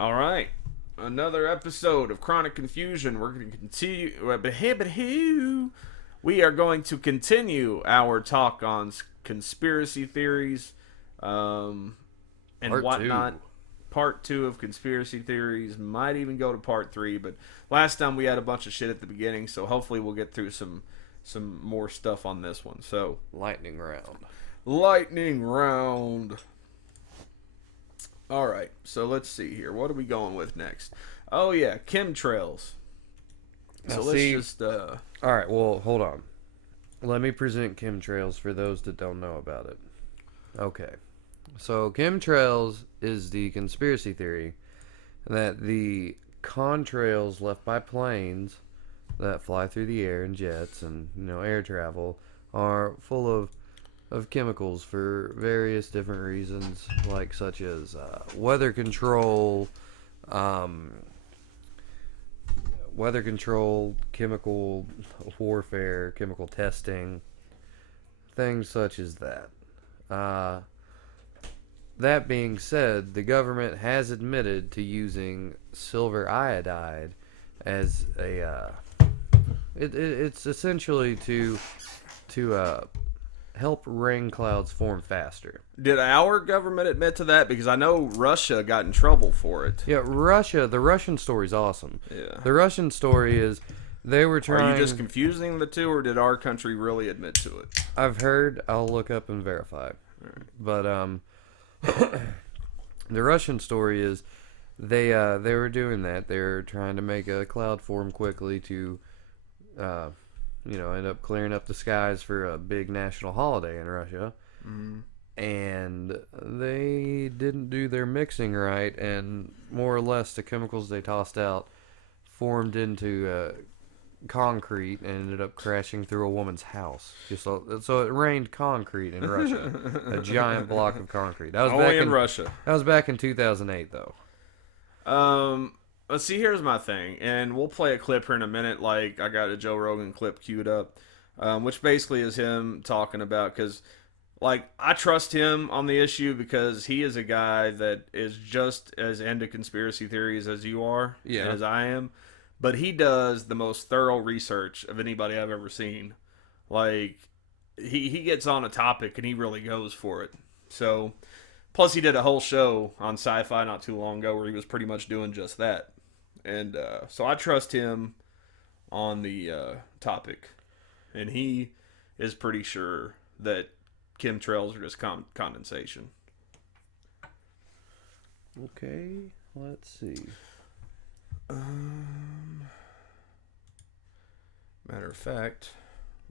All right. Another episode of Chronic Confusion. We're going to continue. We are going to continue our talk on conspiracy theories and Part whatnot. 2. Part 2 of conspiracy theories. Might even go to part 3, but last time we had a bunch of shit at the beginning, so hopefully we'll get through some more stuff on this one. So Lightning round. Lightning round. All right, so let's see here. What are we going with next? Oh yeah, chemtrails. So let's just all right, well, hold on. Let me present chemtrails for those that don't know about it. Okay. So chemtrails is the conspiracy theory that the contrails left by planes that fly through the air in jets and, air travel are full of chemicals for various different reasons, like such as weather control, chemical warfare, chemical testing, things such as that. That being said, the government has admitted to using silver iodide as a it's essentially to help rain clouds form faster. Did our government admit to that? Because I know Russia got in trouble for it. Yeah, the Russian story's awesome. Yeah. The Russian story is they were trying... Are you just confusing the two, or did our country really admit to it? I've heard. I'll look up and verify. Right. But the Russian story is they were doing that. They were trying to make a cloud form quickly to end up clearing up the skies for a big national holiday in Russia. Mm-hmm. And they didn't do their mixing right, and more or less the chemicals they tossed out formed into concrete and ended up crashing through a woman's house. So it rained concrete in Russia. A giant block of concrete. That was Only back in Russia. That was back in 2008, though. Let's see, here's my thing, and we'll play a clip here in a minute. Like, I got a Joe Rogan clip queued up, which basically is him talking about, because, like, I trust him on the issue because he is a guy that is just as into conspiracy theories as you are, Yeah. as I am, but he does the most thorough research of anybody I've ever seen. Like, he gets on a topic and he really goes for it. So, plus he did a whole show on Sci-Fi not too long ago where he was pretty much doing just that. And so I trust him on the topic. And he is pretty sure that chemtrails are just condensation. Okay, let's see. Matter of fact,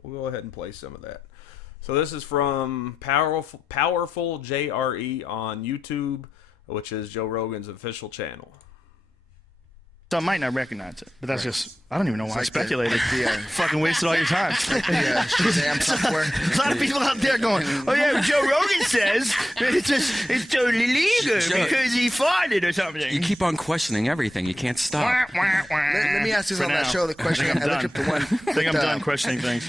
we'll go ahead and play some of that. So this is from Powerful JRE on YouTube, which is Joe Rogan's official channel. So I might not recognize it, but that's just, I don't even know why I speculated. Yeah. Fucking wasted all your time. Yeah, Shazam software. There's a lot of people out there going, oh yeah, Joe Rogan says that it's totally legal Joe, because he farted or something. You keep on questioning everything. You can't stop. Let me ask you For on that now. show the question. I think I'm I looked up the one. I think I'm done questioning things.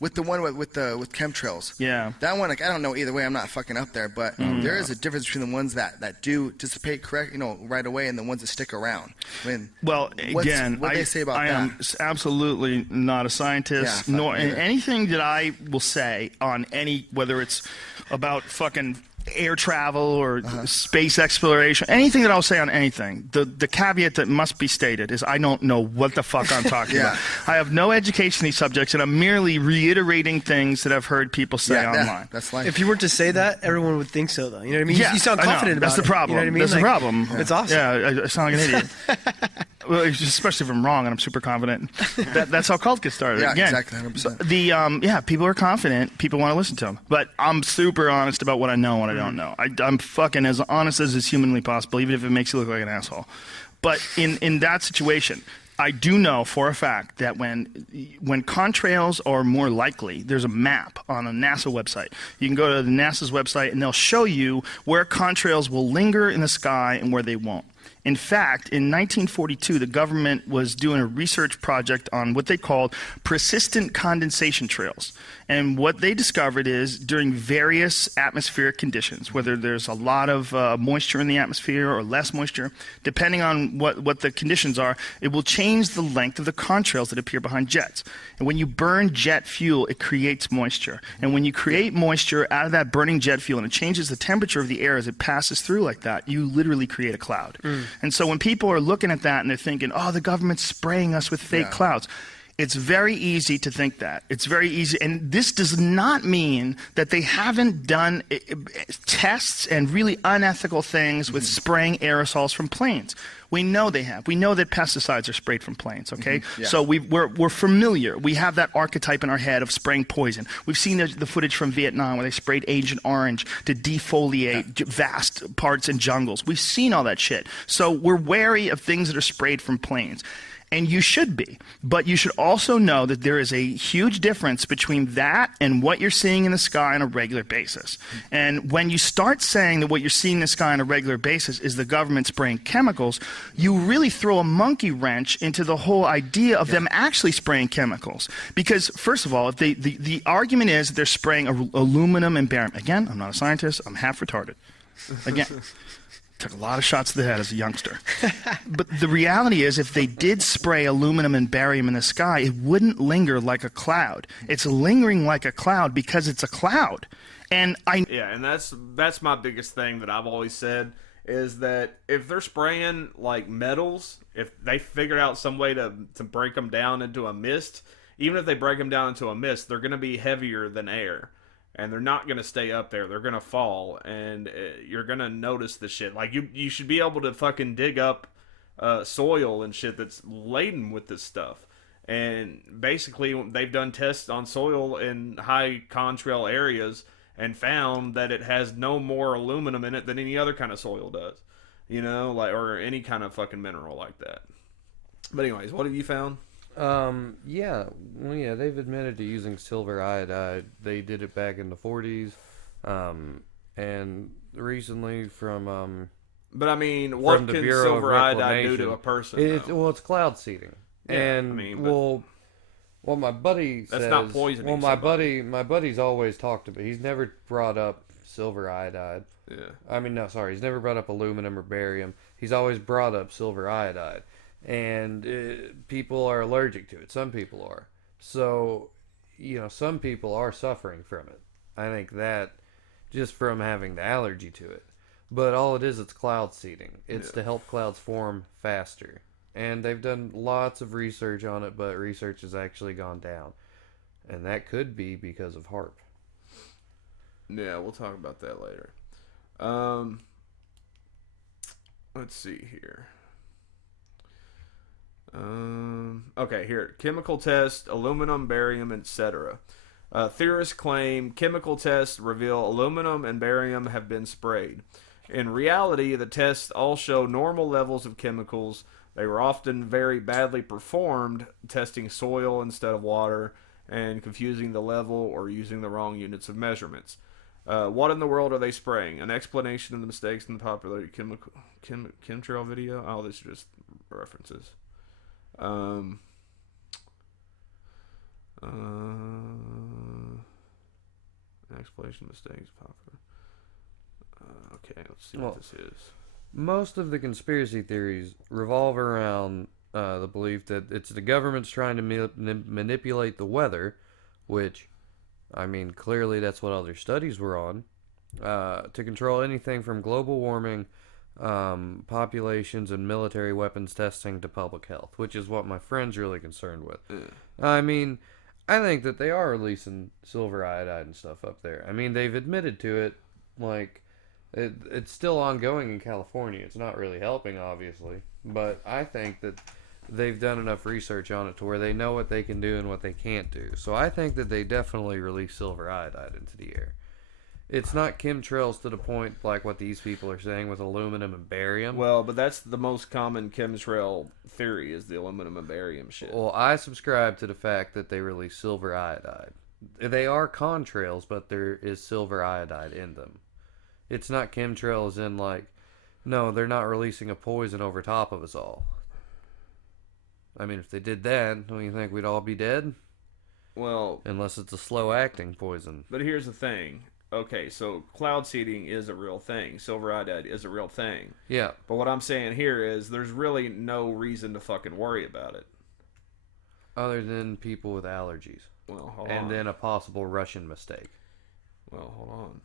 With the one with chemtrails. Yeah. That one, like, I don't know either way. I'm not fucking up there, but there is a difference between the ones that do dissipate right away and the ones that stick around. I mean, Well, again, what they say about I that? am absolutely not a scientist, Yeah, nor fuck yeah. anything that I will say on whether it's about fucking air travel or space exploration, anything that I'll say on anything, the caveat that must be stated is I don't know what the fuck I'm talking Yeah. about. I have no education in these subjects, and I'm merely reiterating things that I've heard people say online. That's like If you were to say that, everyone would think so, though. You know what I mean? Yeah, You sound I know. confident about That's the it. problem. You know what I mean? That's the Like, problem. It's awesome. Yeah, I sound like an idiot. Well, especially if I'm wrong and I'm super confident. That's how cults get started. Yeah, Again, exactly, 100%. So people are confident. People want to listen to them. But I'm super honest about what I know and what I don't know. I'm fucking as honest as is humanly possible, even if it makes you look like an asshole. But in that situation, I do know for a fact that when contrails are more likely, there's a map on a NASA website. You can go to the NASA's website and they'll show you where contrails will linger in the sky and where they won't. In fact, in 1942, the government was doing a research project on what they called persistent condensation trails. And what they discovered is during various atmospheric conditions, whether there's a lot of moisture in the atmosphere or less moisture, depending on what the conditions are, it will change the length of the contrails that appear behind jets. And when you burn jet fuel, it creates moisture. And when you create moisture out of that burning jet fuel and it changes the temperature of the air as it passes through like that, you literally create a cloud. And so when people are looking at that and they're thinking, oh, the government's spraying us with fake clouds, it's very easy to think that. It's very easy. And this does not mean that they haven't done tests and really unethical things with spraying aerosols from planes. We know they have. We know that pesticides are sprayed from planes, okay? So we're familiar. We have that archetype in our head of spraying poison. We've seen the footage from Vietnam where they sprayed Agent Orange to defoliate vast parts in jungles. We've seen all that shit. So we're wary of things that are sprayed from planes. And you should be. But you should also know that there is a huge difference between that and what you're seeing in the sky on a regular basis. And when you start saying that what you're seeing in the sky on a regular basis is the government spraying chemicals, you really throw a monkey wrench into the whole idea of them actually spraying chemicals. Because, first of all, if the argument is that they're spraying aluminum and barium. Again, I'm not a scientist. I'm half retarded. Again. Took a lot of shots to the head as a youngster. But the reality is, if they did spray aluminum and barium in the sky, it wouldn't linger like a cloud. It's lingering like a cloud because it's a cloud. And and that's my biggest thing that I've always said is that if they're spraying like metals, if they figured out some way to break them down into a mist, even if they break them down into a mist, they're going to be heavier than air. And they're not going to stay up there. They're going to fall, and you're going to notice the shit. Like, you should be able to fucking dig up soil and shit that's laden with this stuff. And basically, they've done tests on soil in high contrail areas and found that it has no more aluminum in it than any other kind of soil does. You know, like, or any kind of fucking mineral like that. But anyways, what have you found? They've admitted to using silver iodide. They did it back in the 40s, and recently from But I mean, what can silver iodide do to a person? It's cloud seeding, what my buddy says. That's not poisoning. Well, my buddy's always talked about. He's never brought up silver iodide. Yeah. He's never brought up aluminum or barium. He's always brought up silver iodide. And people are allergic to it. Some people are. So, some people are suffering from it. I think that just from having the allergy to it. But all it is, it's cloud seeding. It's to help clouds form faster. And they've done lots of research on it, but research has actually gone down. And that could be because of HAARP. Yeah, we'll talk about that later. Let's see here. Okay, here. Chemical test, aluminum, barium, etc. Theorists claim chemical tests reveal aluminum and barium have been sprayed. In reality, the tests all show normal levels of chemicals. They were often very badly performed, testing soil instead of water, and confusing the level or using the wrong units of measurements. What in the world are they spraying? An explanation of the mistakes in the popular chemtrail video? Oh, these are just references. Explanation of mistakes popular. Okay, let's see what this is. Most of the conspiracy theories revolve around the belief that it's the government's trying to manipulate the weather, which, I mean, clearly that's what other studies were on, to control anything from global warming, populations, and military weapons testing to public health, which is what my friend's really concerned with. I mean, I think that they are releasing silver iodide and stuff up there. I mean, they've admitted to it. Like, it's still ongoing in California. It's not really helping, obviously, but I think that they've done enough research on it to where they know what they can do and what they can't do. So I think that they definitely release silver iodide into the air. It's not chemtrails to the point like what these people are saying with aluminum and barium. Well, but that's the most common chemtrail theory is the aluminum and barium shit. Well, I subscribe to the fact that they release silver iodide. They are contrails, but there is silver iodide in them. It's not chemtrails in like No, they're not releasing a poison over top of us all. I mean, if they did that, don't you think we'd all be dead? Well, Unless it's a slow-acting poison. but here's the thing. Okay, so cloud seeding is a real thing. Silver iodide is a real thing. Yeah. But what I'm saying here is there's really no reason to fucking worry about it. Other than people with allergies. Well, hold And on. then a possible Russian mistake. Well, hold on.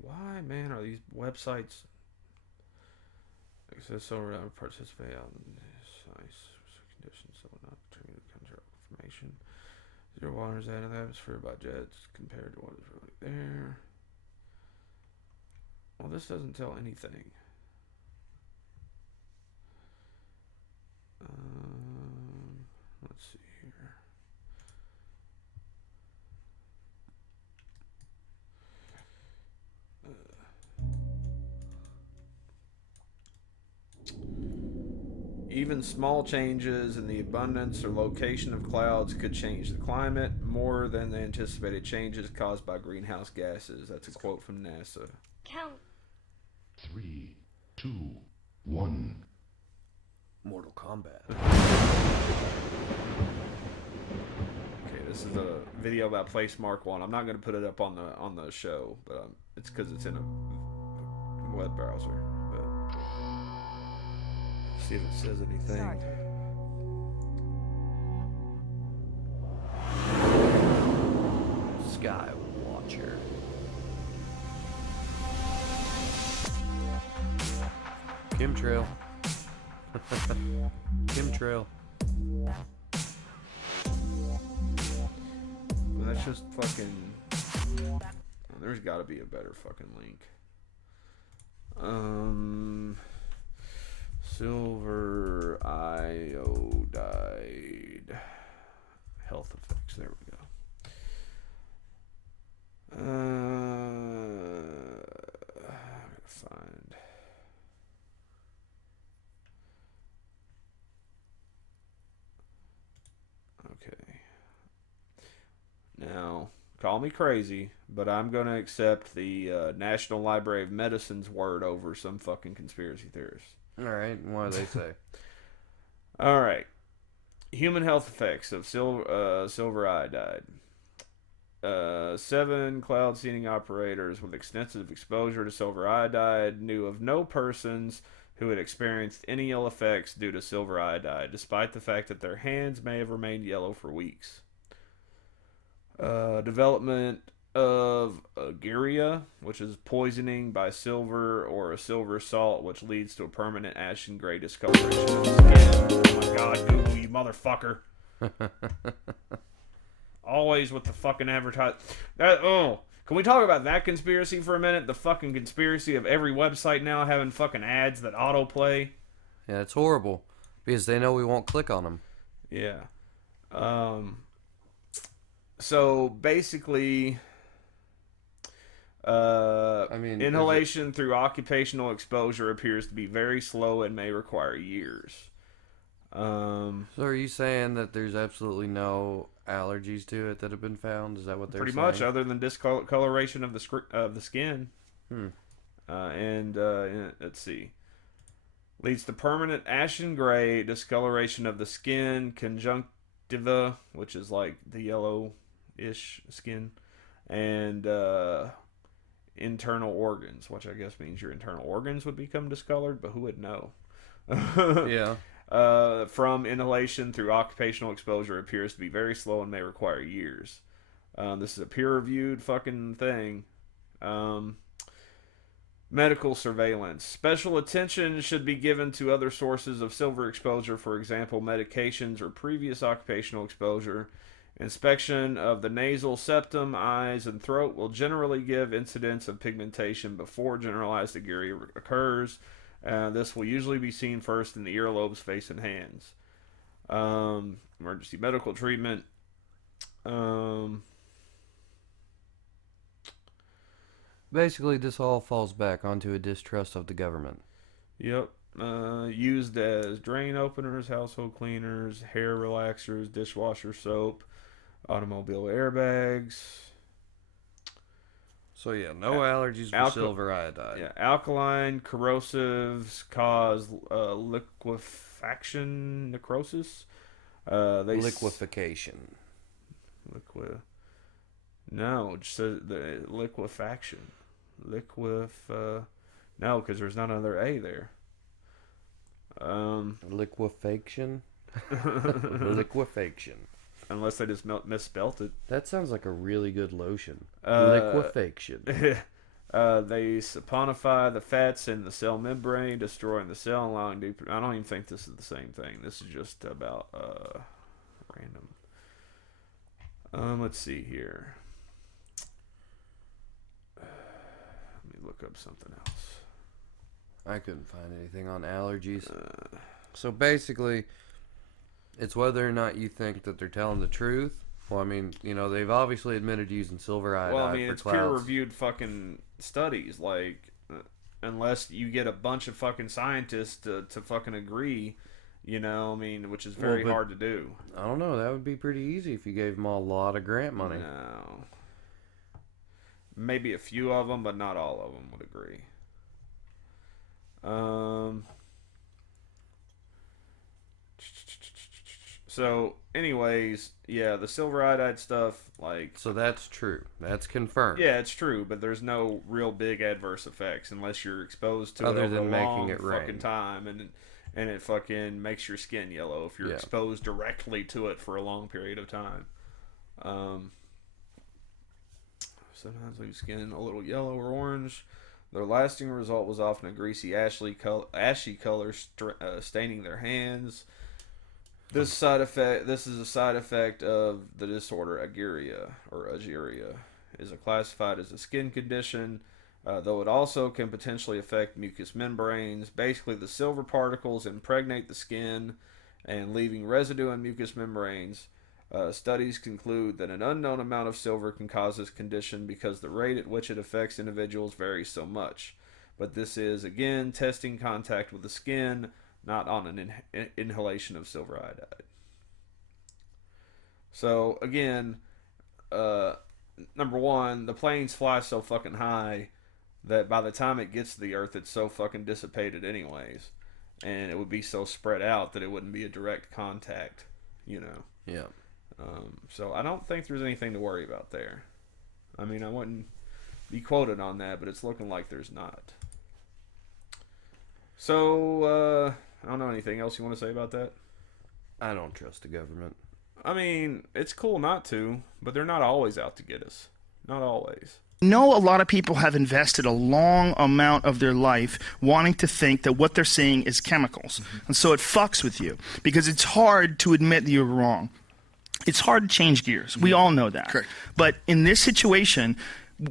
Why, man, are these websites access over participate out in size conditions that will not determine contract information? Zero water is out of the atmosphere by jets compared to what is really there. Well, this doesn't tell anything. Let's see here. Even small changes in the abundance or location of clouds could change the climate more than the anticipated changes caused by greenhouse gases. That's a quote from NASA. Count. 3, 2, 1. Mortal Kombat. Okay, this is a video about Place Mark 1. I'm not going to put it up on the show, but it's because it's in a web browser. But see if it says anything. Sky Watcher. Chemtrail. Chemtrail. Well, that's just fucking. There's got to be a better fucking link. Silver iodide health effects. There we go. I gotta find. Okay. Now, call me crazy, but I'm going to accept the National Library of Medicine's word over some fucking conspiracy theorists. Alright, what do they say? All right. Human health effects of silver iodide. 7 cloud seeding operators with extensive exposure to silver iodide knew of no persons who had experienced any ill effects due to silver iodide, despite the fact that their hands may have remained yellow for weeks. Development of aguria, which is poisoning by silver or a silver salt, which leads to a permanent ashen gray discoloration of the skin. Oh my god, Google, you motherfucker. Always with the fucking advertise. Can we talk about that conspiracy for a minute? The fucking conspiracy of every website now having fucking ads that autoplay. Yeah, it's horrible. Because they know we won't click on them. Yeah. So basically, inhalation through occupational exposure appears to be very slow and may require years. So are you saying that there's absolutely no allergies to it that have been found? Is that what they're pretty saying? much, other than discoloration of the skin. Let's see. Leads to permanent ashen gray discoloration of the skin, conjunctiva, which is like the yellow-ish skin, and internal organs, which I guess means your internal organs would become discolored, but who would know? Yeah. From inhalation through occupational exposure appears to be very slow and may require years. This is a peer-reviewed fucking thing. Medical surveillance. Special attention should be given to other sources of silver exposure, for example, medications or previous occupational exposure. Inspection of the nasal septum, eyes, and throat will generally give incidence of pigmentation before generalized aguria occurs. This will usually be seen first in the earlobes, face, and hands. Emergency medical treatment. Basically, this all falls back onto a distrust of the government. Yep. Used as drain openers, household cleaners, hair relaxers, dishwasher soap, automobile airbags. So yeah, no allergies for silver iodide. Yeah, alkaline corrosives cause liquefaction necrosis. Liquefaction. No, just the liquefaction. No, because there's not another A there. Liquefaction. Liquefaction. Unless they just misspelt it. That sounds like a really good lotion. Liquefaction. They saponify the fats in the cell membrane, destroying the cell, allowing deeper. I don't even think this is the same thing. This is just about random. Let's see here. Let me look up something else. I couldn't find anything on allergies. So basically, it's whether or not you think that they're telling the truth. Well, I mean, you know, they've obviously admitted to using silver iodide. Well, I mean, for it's clouds. peer-reviewed fucking studies. Like, unless you get a bunch of fucking scientists to fucking agree, you know, I mean, which is very hard to do. I don't know. That would be pretty easy if you gave them all a lot of grant money. No. Maybe a few of them, but not all of them would agree. So, anyways, yeah, the silver iodide stuff, like... So that's true. That's confirmed. Yeah, it's true, but there's no real big adverse effects unless you're exposed to Other it over than a making long it fucking rain. time, and it fucking makes your skin yellow if you're exposed directly to it for a long period of time. Sometimes leave skin a little yellow or orange. Their lasting result was often a greasy, ashy color staining their hands. This is a side effect of the disorder aguria, is classified as a skin condition, though it also can potentially affect mucous membranes. Basically, the silver particles impregnate the skin and leaving residue in mucous membranes. Studies conclude that an unknown amount of silver can cause this condition because the rate at which it affects individuals varies so much. But this is, again, testing contact with the skin, not on an inhalation of silver iodide. So, again, number one, the planes fly so fucking high that by the time it gets to the earth, it's so fucking dissipated anyways. And it would be so spread out that it wouldn't be a direct contact, you know. Yeah. So I don't think there's anything to worry about there. I mean, I wouldn't be quoted on that, but it's looking like there's not. So, I don't know anything else you want to say about that? I don't trust the government. I mean, it's cool not to, but they're not always out to get us. Not always. Know a lot of people have invested a long amount of their life wanting to think that what they're seeing is chemicals. And so it fucks with you because it's hard to admit that you're wrong. It's hard to change gears. We all know that. Correct. But in this situation,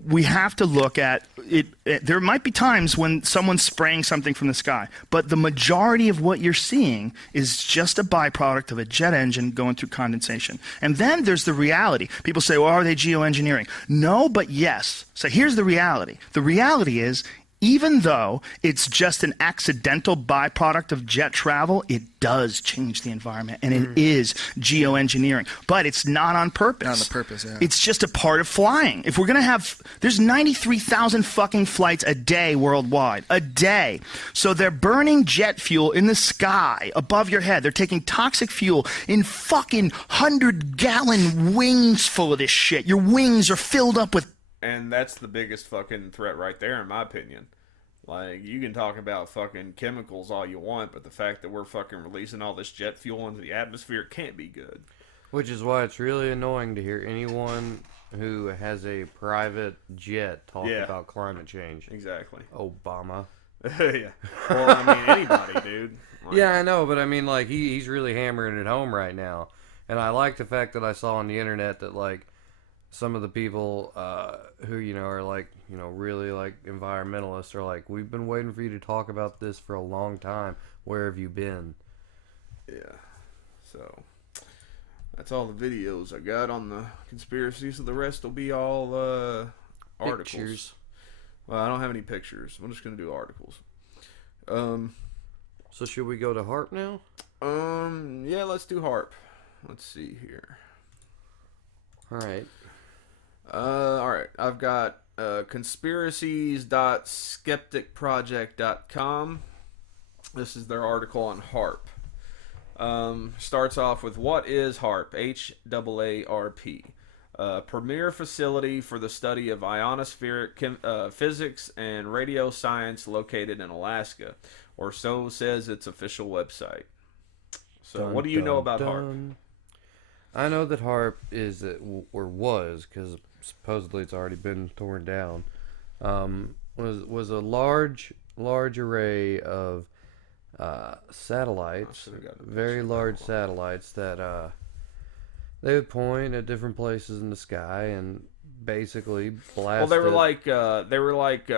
we have to look at it. There might be times when someone's spraying something from the sky, but the majority of what you're seeing is just a byproduct of a jet engine going through condensation. And then there's the reality. People say, well, are they geoengineering? No, but yes. So here's the reality. The reality is, even though it's just an accidental byproduct of jet travel, it does change the environment, and it is geoengineering. But it's not on purpose. Not on purpose, yeah. It's just a part of flying. If we're going to have... There's 93,000 fucking flights a day worldwide. A day. So they're burning jet fuel in the sky above your head. They're taking toxic fuel in fucking 100-gallon wings full of this shit. Your wings are filled up with... And that's the biggest fucking threat right there, in my opinion. Like, you can talk about fucking chemicals all you want, but the fact that we're fucking releasing all this jet fuel into the atmosphere can't be good. Which is why it's really annoying to hear anyone who has a private jet talk about climate change. Exactly. Obama. Yeah. Well, I mean, anybody, dude. Like, Yeah, I know, but I mean, like, he's really hammering it home right now. And I like the fact that I saw on the internet that, like, some of the people who, you know, are like, you know, really like environmentalists are like, we've been waiting for you to talk about this for a long time. Where have you been? Yeah. So that's all the videos I got on the conspiracy. So the rest will be all articles. Pictures. Well, I don't have any pictures. I'm just gonna do articles. So should we go to HAARP now? Yeah, let's do HAARP. Let's see here. All right. All right. I've got conspiracies.skepticproject.com. This is their article on HAARP. Starts off with, what is HAARP? HAARP. Premier facility for the study of ionospheric physics and radio science located in Alaska, or so says its official website. So, what do you know about HAARP? I know that HAARP is, or was, because supposedly it's already been torn down, was a large array of satellites, very large satellites that they would point at different places in the sky and basically blast. Well, they were like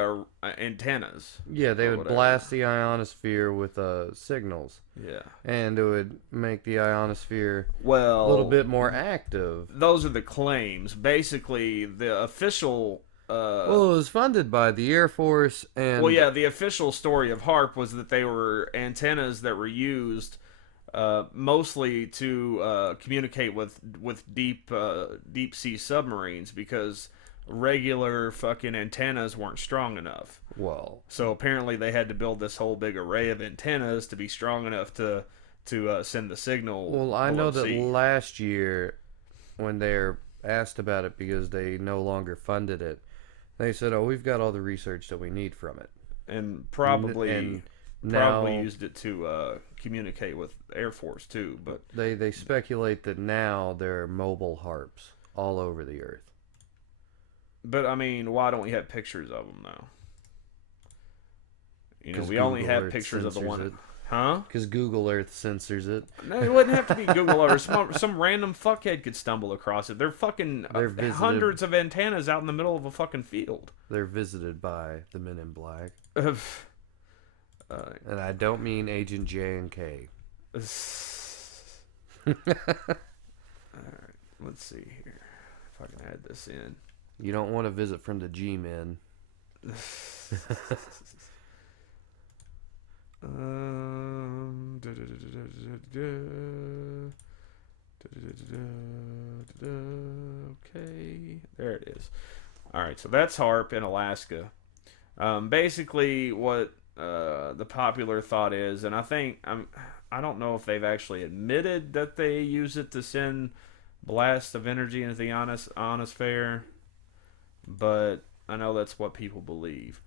antennas. Yeah, they would whatever. blast the ionosphere with signals. Yeah, and it would make the ionosphere a well, little bit more active. Those are the claims. Basically, the official. Well, it was funded by the Air Force and. Well, yeah, the official story of HAARP was that they were antennas that were used mostly to communicate with deep sea submarines, because regular fucking antennas weren't strong enough. Well, So apparently they had to build this whole big array of antennas to be strong enough to send the signal. well, I know that sea. last year, when they're asked about it because they no longer funded it, they said, "Oh, we've got all the research that we need from it." And probably now used it to communicate with Air Force too. But they speculate that now there are mobile HAARPs all over the earth. I mean, why don't we have pictures of them though? You know, 'Cause we only Google have Earth pictures of the censors one. it. Huh? Because Google Earth censors it. No, it wouldn't have to be Google Earth. Some random fuckhead could stumble across it. They're fucking They're visited. hundreds of antennas out in the middle of a fucking field. They're visited by the Men in Black. Uh, And I don't mean Agent J and K. Alright, let's see here. If I can add this in. You don't want to visit from the G-Men. Okay, there it is. Alright, so that's HAARP in Alaska. Basically, what the popular thought is, and I don't know if they've actually admitted that they use it to send blasts of energy into the ionosphere, but I know that's what people believe.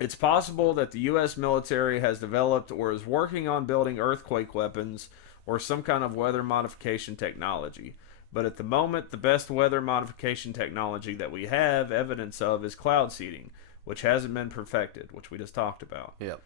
It's possible that the U.S. military has developed or is working on building earthquake weapons or some kind of weather modification technology. But at the moment, the best weather modification technology that we have evidence of is cloud seeding, which hasn't been perfected, which we just talked about. Yep.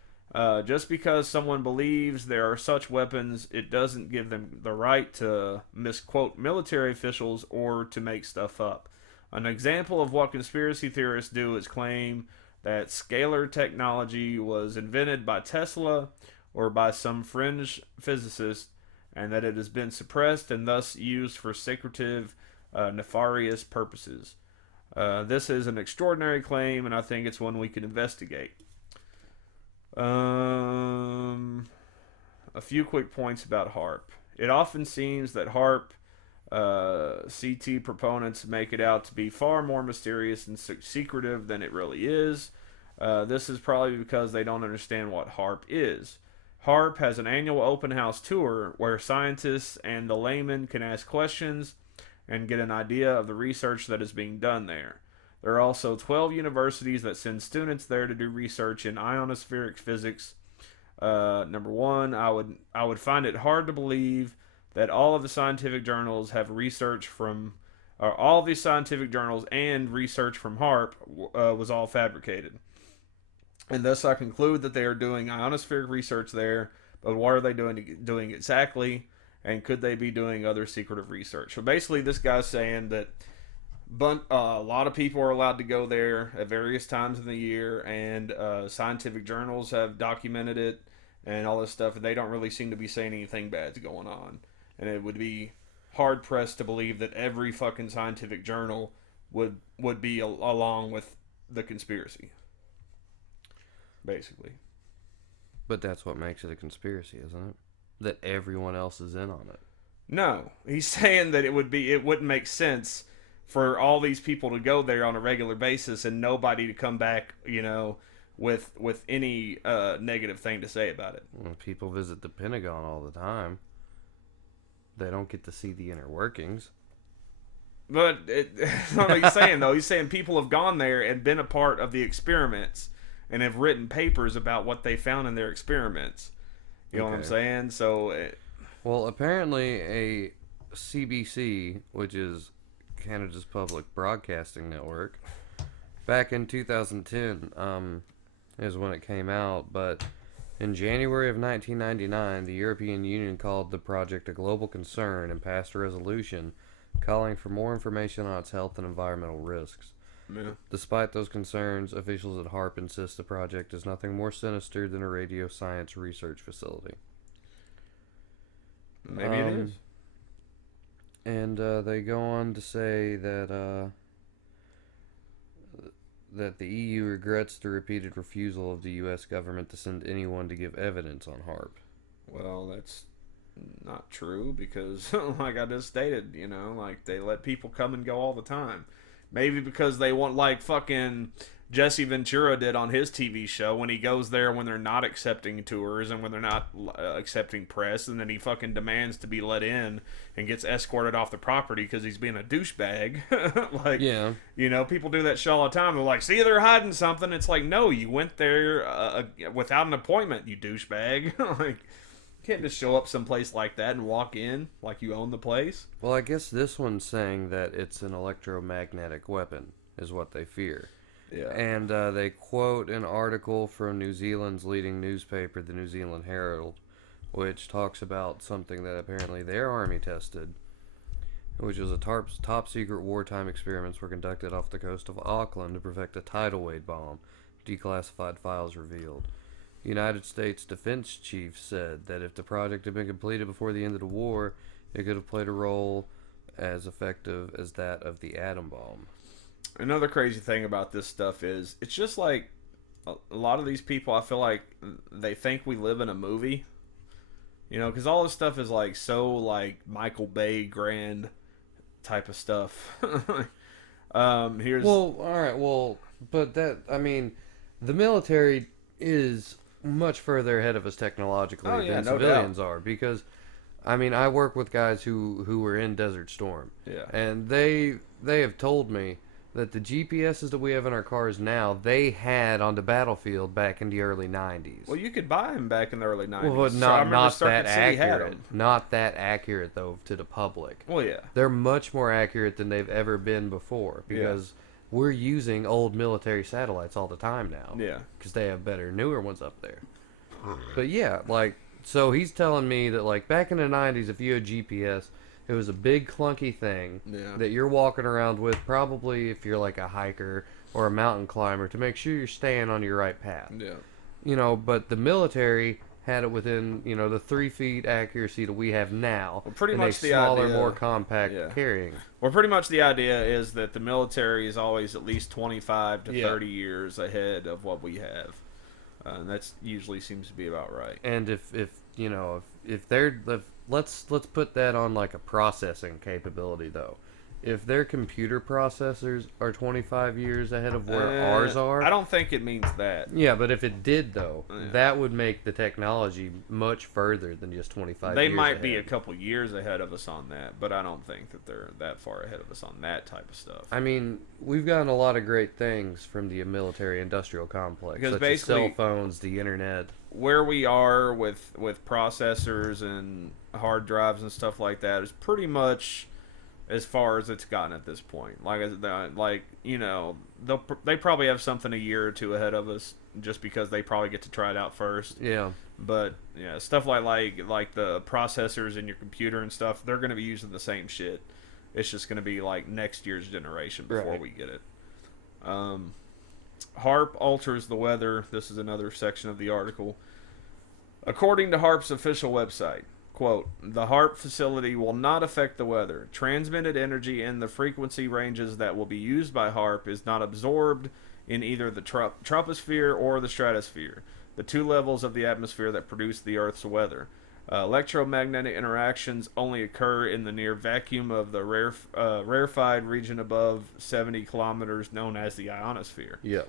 Just because someone believes there are such weapons, it doesn't give them the right to misquote military officials or to make stuff up. An example of what conspiracy theorists do is claim that scalar technology was invented by Tesla or by some fringe physicist, and that it has been suppressed and thus used for secretive, nefarious purposes. This is an extraordinary claim, and I think it's one we can investigate. A few quick points about HAARP. It often seems that HAARP CT proponents make it out to be far more mysterious and secretive than it really is. This is probably because they don't understand what HAARP is. HAARP has an annual open house tour where scientists and the layman can ask questions and get an idea of the research that is being done there. There are also 12 universities that send students there to do research in ionospheric physics. Number one, I would find it hard to believe that all of the scientific journals have research from, or all of these scientific journals and research from HAARP was all fabricated. And thus I conclude that they are doing ionospheric research there, but what are they doing exactly? And could they be doing other secretive research? So basically this guy's saying that a lot of people are allowed to go there at various times in the year, and scientific journals have documented it and all this stuff, and they don't really seem to be saying anything bad's going on. And it would be hard pressed to believe that every fucking scientific journal would be along with the conspiracy, basically. But that's what makes it a conspiracy, isn't it? That everyone else is in on it. No, he's saying that it wouldn't make sense for all these people to go there on a regular basis and nobody to come back, with any negative thing to say about it. Well, people visit the Pentagon all the time. They don't get to see the inner workings. But that's not what he's saying, though. He's saying people have gone there and been a part of the experiments and have written papers about what they found in their experiments. You know what I'm saying? So, well, apparently a CBC, which is Canada's public broadcasting network, back in 2010 is when it came out, but in January of 1999, the European Union called the project a global concern and passed a resolution calling for more information on its health and environmental risks. yeah. Despite those concerns, officials at HAARP insist the project is nothing more sinister than a radio science research facility. Maybe it is. And they go on to say that that the EU regrets the repeated refusal of the U.S. government to send anyone to give evidence on HAARP. Well, that's not true because, like I just stated, like they let people come and go all the time. Maybe because they want, like fucking Jesse Ventura did on his TV show when he goes there when they're not accepting tours and when they're not accepting press, and then he fucking demands to be let in and gets escorted off the property because he's being a douchebag. Like, Yeah. People do that shit all the time. They're like, see, they're hiding something. It's like, no, you went there without an appointment, you douchebag. Like, you can't just show up someplace like that and walk in like you own the place. Well, I guess this one's saying that it's an electromagnetic weapon, is what they fear. Yeah. And they quote an article from New Zealand's leading newspaper, the New Zealand Herald, which talks about something that apparently their army tested, which was a top secret wartime experiments were conducted off the coast of Auckland to perfect a tidal wave bomb, declassified files revealed. United States Defense Chief said that if the project had been completed before the end of the war, it could have played a role as effective as that of the atom bomb. Another crazy thing about this stuff is it's just like a lot of these people, I feel like they think we live in a movie, because all this stuff is like so like Michael Bay grand type of stuff. Here's Well, all right, well, but that, I mean, the military is much further ahead of us technologically than no civilians doubt. are, because I mean, I work with guys who were in Desert Storm, Yeah. and they have told me that the GPSs that we have in our cars now, they had on the battlefield back in the early 90s. Well, you could buy them back in the early 90s. Well, but So I not remember Circuit that City had accurate. 'em. Not that accurate, though, to the public. Well, yeah. They're much more accurate than they've ever been before, because we're using old military satellites all the time now. Yeah. Because they have better, newer ones up there. But yeah, like, so he's telling me that, like, back in the 90s, if you had GPS, it was a big clunky thing that you're walking around with, probably if you're like a hiker or a mountain climber, to make sure you're staying on your right path. Yeah. But the military had it within, the 3 feet accuracy that we have now. Well, pretty in much a the smaller, idea- more compact Yeah. carrying. Well, pretty much the idea is that the military is always at least 25 to 30 years ahead of what we have. And that usually seems to be about right. And if they're let's put that on like a processing capability though. If their computer processors are 25 years ahead of where ours are, I don't think it means that. yeah, but if it did though, that would make the technology much further than just 25 They years might be a ahead. couple years ahead of us on that, but I don't think that they're that far ahead of us on that type of stuff. I mean, we've gotten a lot of great things from the military-industrial complex, Because such as basically- cell phones, the internet. Where we are with processors and hard drives and stuff like that is pretty much as far as it's gotten at this point. They probably have something a year or two ahead of us just because they probably get to try it out first. Yeah. But yeah, stuff like the processors in your computer and stuff, they're going to be using the same shit. It's just going to be like next year's generation before Right. we get it. HAARP alters the weather. This is another section of the article. According to HAARP's official website, quote, the HAARP facility will not affect the weather. Transmitted energy in the frequency ranges that will be used by HAARP is not absorbed in either the troposphere or the stratosphere, the two levels of the atmosphere that produce the Earth's weather. Electromagnetic interactions only occur in the near vacuum of the rarefied region above 70 kilometers known as the ionosphere. Yep.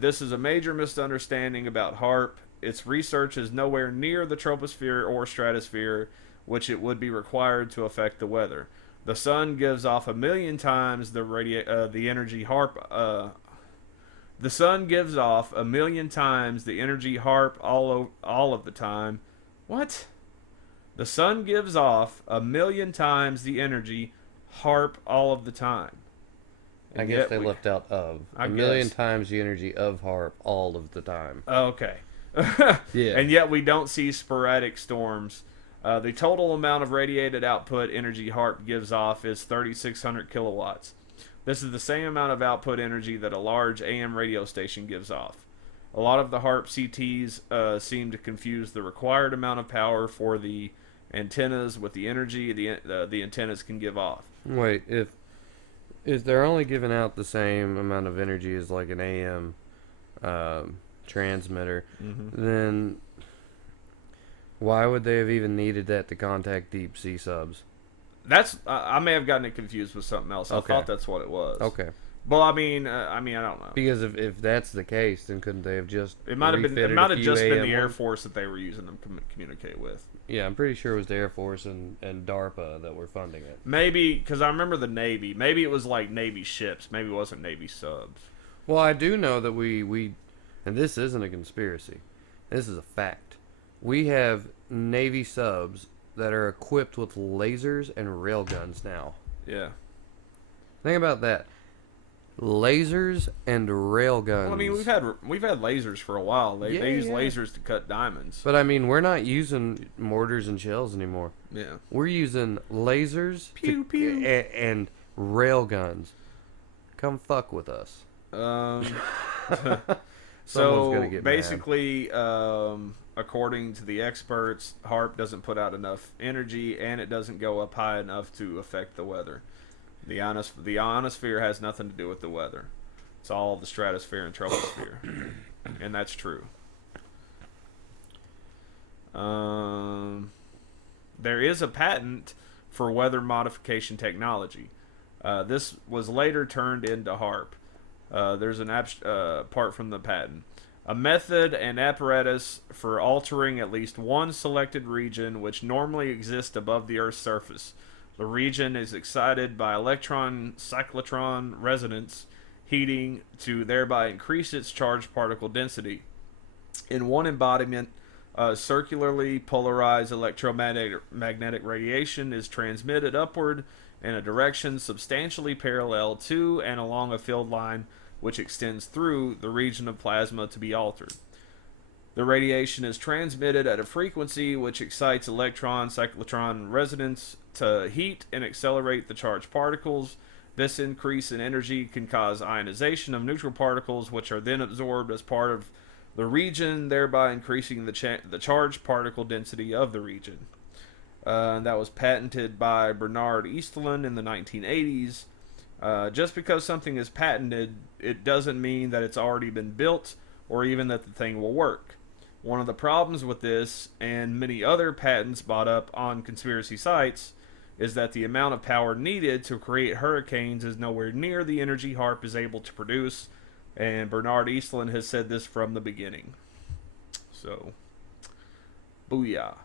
This is a major misunderstanding about HAARP. Its research is nowhere near the troposphere or stratosphere, which it would be required to affect the weather. The sun gives off 1,000,000 times the energy HAARP. The sun gives off 1,000,000 times the energy HAARP all of the time. What? The sun gives off 1,000,000 times the energy HAARP all of the time. I And guess yet they we- left out of. I A million guess. times the energy of HAARP all of the time. Okay. Yeah. And yet we don't see sporadic storms. The total amount of radiated output energy HAARP gives off is 3,600 kilowatts. This is the same amount of output energy that a large AM radio station gives off. A lot of the HAARP CTs seem to confuse the required amount of power for the antennas with the energy the antennas can give off. Wait, if they're only giving out the same amount of energy as like an AM transmitter, then why would they have even needed that to contact deep sea subs? That's I may have gotten it confused with something else. I Okay. thought that's what it was. Okay. Well, I mean, I don't know. Because if that's the case, then couldn't they have just It might have been. It refitted might a have few just been AM the Air ones? Force that they were using them to communicate with. Yeah, I'm pretty sure it was the Air Force and DARPA that were funding it. Maybe because I remember the Navy. Maybe it was like Navy ships. Maybe it wasn't Navy subs. Well, I do know that we and this isn't a conspiracy. This is a fact. We have Navy subs that are equipped with lasers and railguns now. Yeah. Think about that. Lasers and railguns. Well, I mean, we've had lasers for a while. They Yeah, use yeah. lasers to cut diamonds. But I mean, we're not using mortars and shells anymore. Yeah. We're using lasers Pew, pew. and railguns. Come fuck with us. So gonna get mad. basically, according to the experts, HAARP doesn't put out enough energy, and it doesn't go up high enough to affect the weather. The ionosphere has nothing to do with the weather. It's all the stratosphere and troposphere, and that's true. There is a patent for weather modification technology. This was later turned into HAARP. There's an apart from the patent. A method and apparatus for altering at least one selected region which normally exists above the Earth's surface. The region is excited by electron-cyclotron resonance heating to thereby increase its charged particle density. In one embodiment, circularly polarized electromagnetic radiation is transmitted upward in a direction substantially parallel to and along a field line which extends through the region of plasma to be altered. The radiation is transmitted at a frequency which excites electron-cyclotron resonance to heat and accelerate the charged particles. This increase in energy can cause ionization of neutral particles, which are then absorbed as part of the region, thereby increasing the charged particle density of the region. That was patented by Bernard Eastlund in the 1980s. Just because something is patented, it doesn't mean that it's already been built or even that the thing will work. One of the problems with this, and many other patents bought up on conspiracy sites, is that the amount of power needed to create hurricanes is nowhere near the energy HAARP is able to produce, and Bernard Eastlund has said this from the beginning. So, booyah.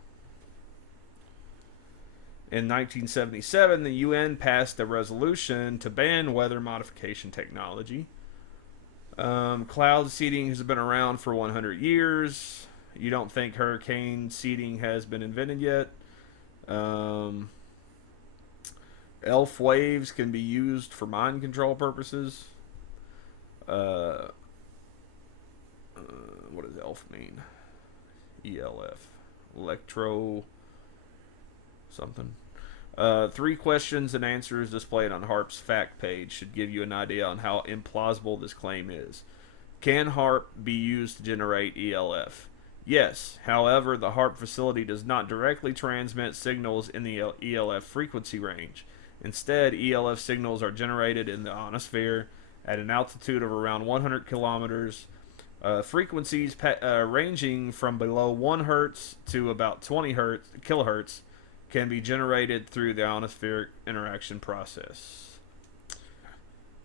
In 1977, the UN passed a resolution to ban weather modification technology. Cloud seeding has been around for 100 years. You don't think hurricane seeding has been invented yet? Elf waves can be used for mind control purposes. What does ELF mean? ELF. Electro... something. 3 questions and answers displayed on HAARP's fact page should give you an idea on how implausible this claim is. Can HAARP be used to generate ELF? Yes. However, the HAARP facility does not directly transmit signals in the ELF frequency range. Instead, ELF signals are generated in the ionosphere at an altitude of around 100 kilometers Frequencies ranging from below 1 hertz to about 20 kilohertz can be generated through the ionospheric interaction process.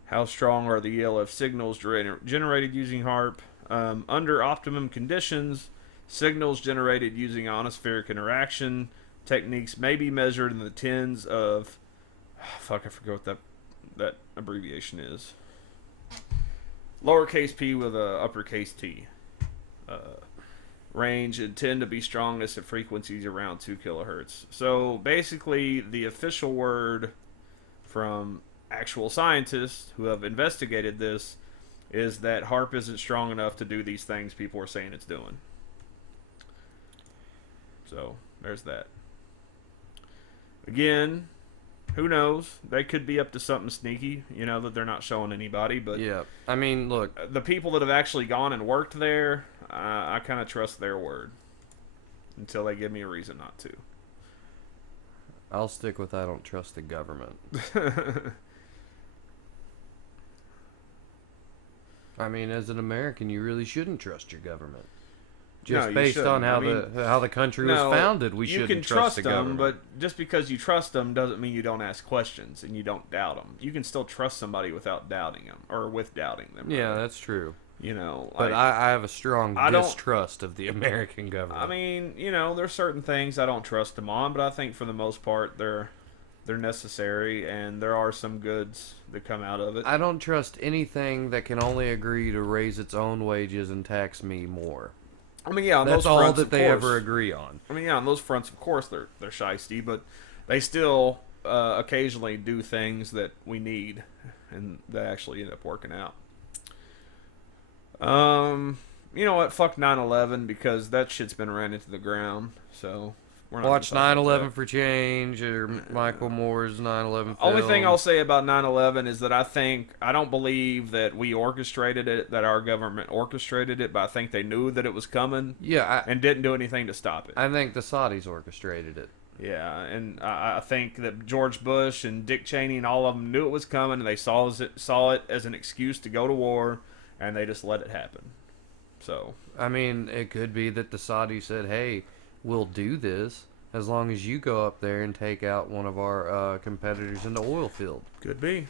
How strong are the ELF signals generated using HAARP? Under optimum conditions, signals generated using ionospheric interaction techniques may be measured in the tens of... I forget what that abbreviation is. Lowercase p with a uppercase t. Range and tend to be strongest at frequencies around 2 kilohertz. So basically, the official word from actual scientists who have investigated this is that HAARP isn't strong enough to do these things people are saying it's doing. So there's that. Again, who knows? They could be up to something sneaky, that they're not showing anybody. But Yeah, I mean, look, the people that have actually gone and worked there, I kind of trust their word until they give me a reason not to. I'll stick with I don't trust the government. I mean, as an American, you really shouldn't trust your government. Just you based on shouldn't. how the country was founded, we shouldn't You can trust the them, government. but just because you trust them doesn't mean you don't ask questions and you don't doubt them. You can still trust somebody without doubting them, or with doubting them. Yeah, rather. that's true. But I have a strong I don't- distrust of the American government. I mean, there's certain things I don't trust them on, but I think for the most part they're necessary, and there are some goods that come out of it. I don't trust anything that can only agree to raise its own wages and tax me more. I mean, yeah, on That's those all fronts, that of they course. ever agree on. I mean, yeah, on those fronts, of course, they're shisty, but they still occasionally do things that we need, and that actually end up working out. You know what? Fuck 9/11, because that shit's been ran into the ground. So we're not Watch gonna talk about 9/11 that. for Change or Michael Moore's 9/11 film. Only thing I'll say about 9/11 is that I don't believe that we orchestrated it, that our government orchestrated it, but I think they knew that it was coming and didn't do anything to stop it. I think the Saudis orchestrated it. Yeah, and I think that George Bush and Dick Cheney and all of them knew it was coming, and they saw it as an excuse to go to war, and they just let it happen. So I mean, it could be that the Saudis said, hey, we'll do this as long as you go up there and take out one of our competitors in the oil field. could be.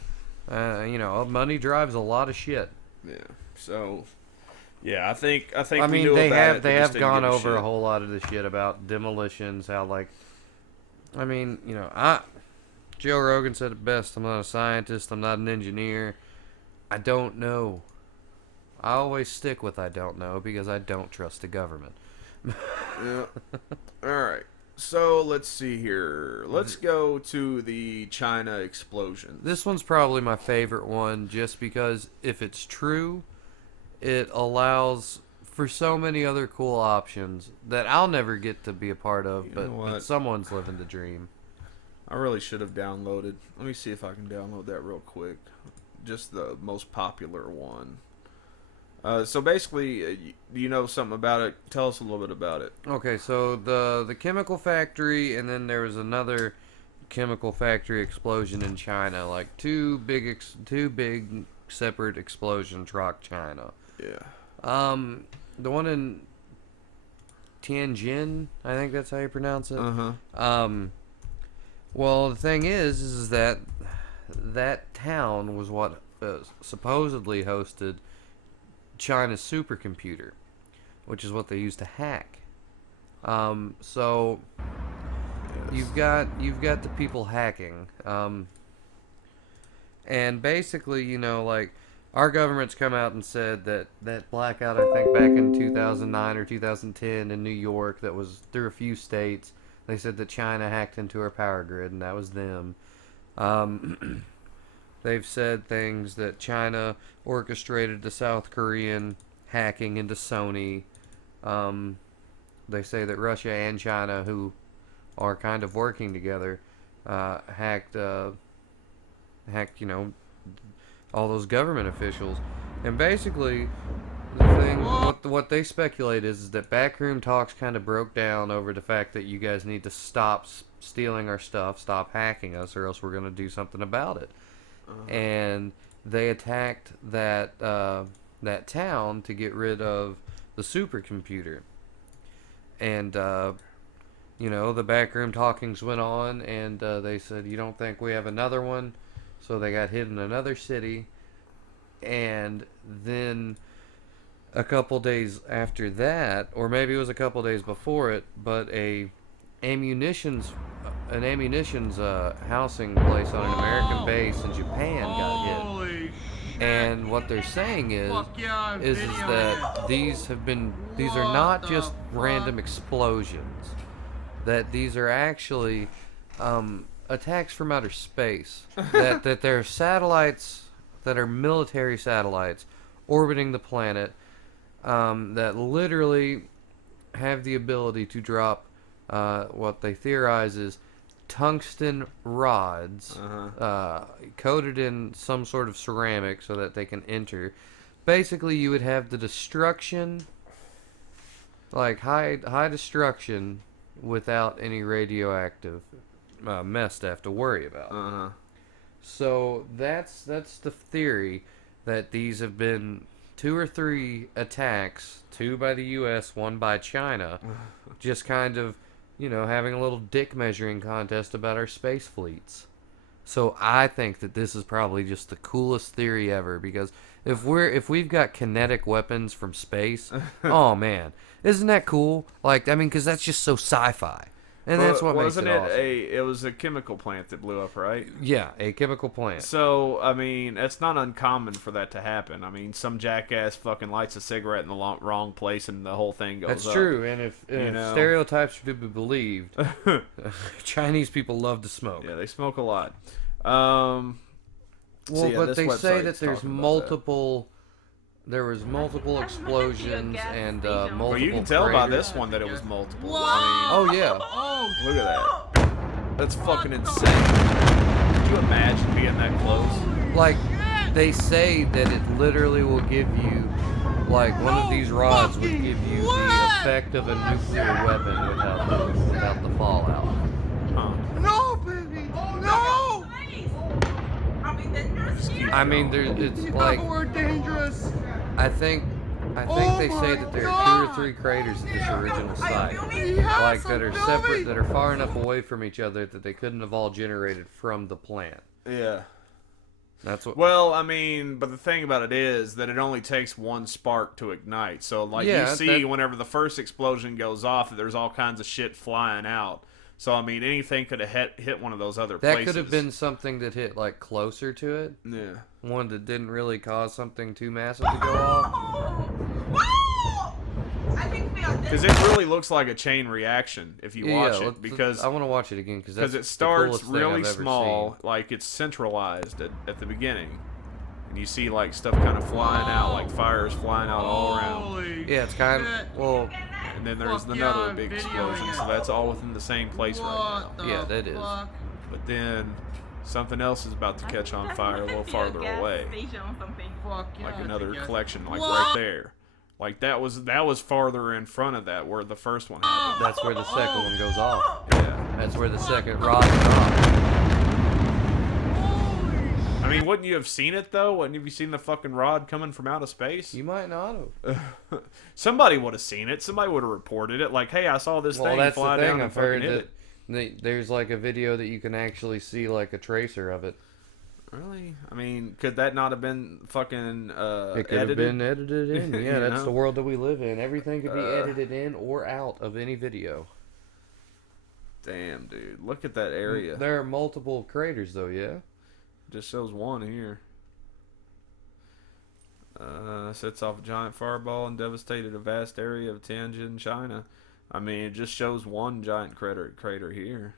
Money drives a lot of shit. Yeah. So yeah, I think I we mean, knew they about have it, they just have didn't gone give a over a shit. whole lot of the shit about demolitions. How Joe Rogan said it best. I'm not a scientist. I'm not an engineer. I don't know. I always stick with I don't know because I don't trust the government. Yeah. All right. So let's see here. Let's go to the China explosion. This one's probably my favorite one just because if it's true, it allows for so many other cool options that I'll never get to be a part of, You know but what? someone's living the dream. I really should have downloaded. Let me see if I can download that real quick. Just the most popular one. So basically, do you know something about it? Tell us a little bit about it. Okay, so the chemical factory, and then there was another chemical factory explosion in China, like two big separate explosions rocked China. Yeah. The one in Tianjin, I think that's how you pronounce it. Uh-huh. Well, the thing is that town was what supposedly hosted China's supercomputer, which is what they used to hack. So you've got the people hacking, and basically, our government's come out and said that blackout, I think back in 2009 or 2010 in New York, that was through a few states. They said that China hacked into our power grid, and that was them. They've said things that China orchestrated the South Korean hacking into Sony. They say that Russia and China, who are kind of working together, hacked all those government officials. And basically, the thing, what they speculate is that backroom talks kind of broke down over the fact that you guys need to stop stealing our stuff, stop hacking us, or else we're going to do something about it. And they attacked that that town to get rid of the supercomputer. And, the backroom talkings went on, and they said, you don't think we have another one? So they got hit in another city. And then a couple days after that, or maybe it was a couple days before it, but an ammunitions housing place on an American base in Japan got hit. And what they're saying is that these are not just random explosions. That these are actually attacks from outer space. that there are satellites that are military satellites orbiting the planet that literally have the ability to drop what they theorize is tungsten rods coated in some sort of ceramic so that they can enter. Basically, you would have the destruction, like high destruction, without any radioactive mess to have to worry about. So that's the theory, that these have been 2 or 3 attacks, 2 by the U.S., 1 by China, just kind of, having a little dick measuring contest about our space fleets. So I think that this is probably just the coolest theory ever, because if we've got kinetic weapons from space, oh man, isn't that cool? Because that's just so sci-fi, and that's what makes it awesome. It was a chemical plant that blew up, right? Yeah, a chemical plant. So it's not uncommon for that to happen. Some jackass fucking lights a cigarette in the wrong place, and the whole thing goes up. That's true, and if stereotypes are to be believed, Chinese people love to smoke. Yeah, they smoke a lot. But they say that there's multiple. There was multiple explosions and multiple. Well, you can tell by this one that it was multiple. Oh yeah. Look at that. That's fucking insane. Could you imagine being that close? They say that it literally will give you, one of these rods would give you the effect of a nuclear weapon without the fallout. Huh. No, baby! No! It's We're dangerous. I think they say that there are 2 or 3 craters at this original site, that are separate, that are far enough away from each other that they couldn't have all generated from the plant. Yeah. That's what. Well, but the thing about it is that it only takes one spark to ignite. So, whenever the first explosion goes off, there's all kinds of shit flying out. So, anything could have hit one of those other places. That could have been something that hit, closer to it. Yeah. One that didn't really cause something too massive to go off. Because it really looks like a chain reaction if you watch it. Because I want to watch it again because it starts really small, it's centralized at the beginning. And you see, stuff kind of flying out, fires flying out all around. Yeah, it's kind of, and then there's another big explosion, so that's all within the same place right now. Yeah, that is. But then something else is about to catch on fire a little farther away. Another collection, right there. That was farther in front of that, where the first one happened. That's where the second one goes off. Yeah. That's where the second rod went off. Wouldn't you have seen it, though? Wouldn't you have seen the fucking rod coming from outer space? You might not have. Somebody would have seen it. Somebody would have reported it. Hey, I saw this thing fly down and fucking hit it. There's a video that you can actually see a tracer of it. Really? Could that not have been fucking it could have been edited in. Yeah, that's the world that we live in. Everything could be edited in or out of any video. Damn, dude. Look at that area. There are multiple craters, though, yeah? Just shows one here. Sets off a giant fireball and devastated a vast area of Tianjin, China. It just shows one giant crater here.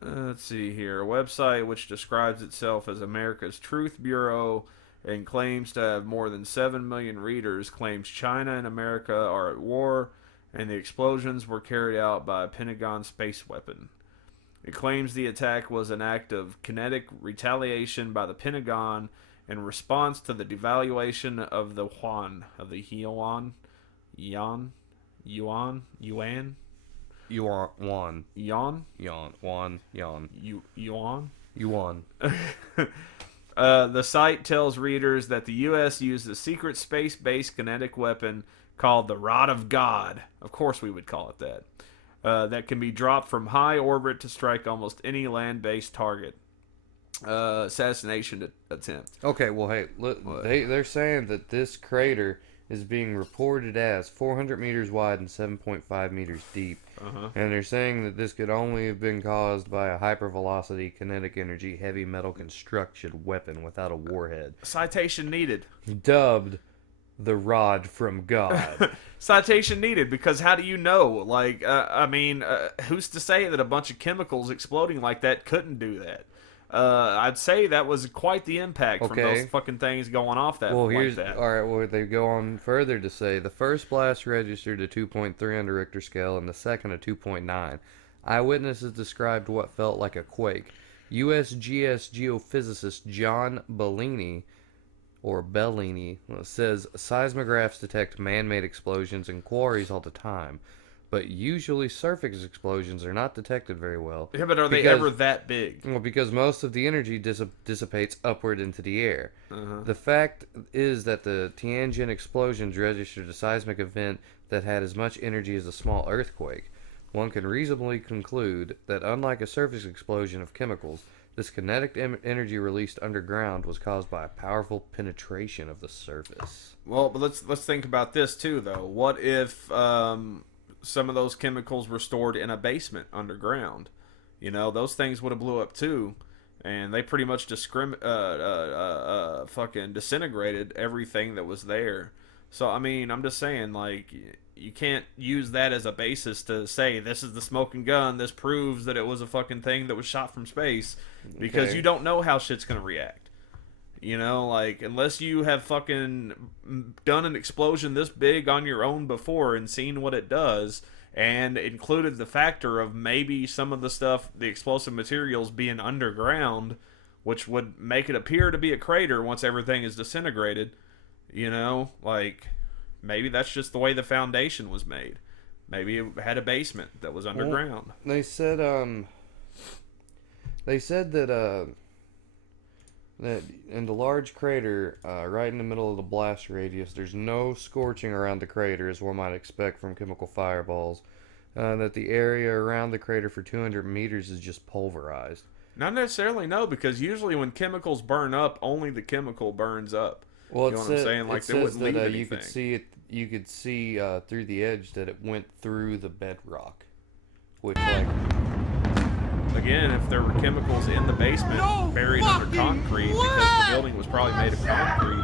Let's see here. A website which describes itself as America's Truth Bureau and claims to have more than 7 million readers claims China and America are at war and the explosions were carried out by a Pentagon space weapon. It claims the attack was an act of kinetic retaliation by the Pentagon in response to the devaluation of the yuan. Yuan. Yuan? Yuan. The site tells readers that the U.S. used a secret space-based kinetic weapon called the Rod of God. Of course we would call it that. That can be dropped from high orbit to strike almost any land-based target. Assassination attempt. Okay, well, hey, look, they're saying that this crater is being reported as 400 meters wide and 7.5 meters deep. And they're saying that this could only have been caused by a hypervelocity kinetic energy heavy metal construction weapon without a warhead. Citation needed. Dubbed the Rod from God. Citation needed, because how do you know? Like, who's to say that a bunch of chemicals exploding like that couldn't do that? I'd say that was quite the impact from those fucking things going off that. Well, like that. All right. Well, they go on further to say the first blast registered a 2.3 on the Richter scale, and the second a 2.9. Eyewitnesses described what felt like a quake. USGS geophysicist John Bellini says seismographs detect man-made explosions in quarries all the time, but usually surface explosions are not detected very well. Yeah, but are they ever that big? Well, because most of the energy dissipates upward into the air. The fact is that the Tianjin explosions registered a seismic event that had as much energy as a small earthquake. One can reasonably conclude that unlike a surface explosion of chemicals, this kinetic energy released underground was caused by a powerful penetration of the surface. Well, but let's think about this too, though. What if some of those chemicals were stored in a basement underground? You know, those things would have blew up too, and they pretty much fucking disintegrated everything that was there. So I mean, I'm just saying, like, you can't use that as a basis to say this is the smoking gun. This proves that it was a fucking thing that was shot from space, because you don't know how shit's gonna react. You know, like, unless you have fucking done an explosion this big on your own before and seen what it does, and included the factor of maybe some of the stuff, the explosive materials being underground, which would make it appear to be a crater once everything is disintegrated. You know, like, maybe that's just the way the foundation was made. Maybe it had a basement that was underground. Well, they said that that in the large crater, right in the middle of the blast radius, there's no scorching around the crater as one might expect from chemical fireballs. That the area around the crater for 200 meters is just pulverized. Not necessarily, no, because usually when chemicals burn up, only the chemical burns up. Well, you know what I'm saying? Like, they wouldn't leave anything. You could see through the edge that it went through the bedrock, which, like, again, if there were chemicals in the basement buried under concrete, because the building was probably made of concrete,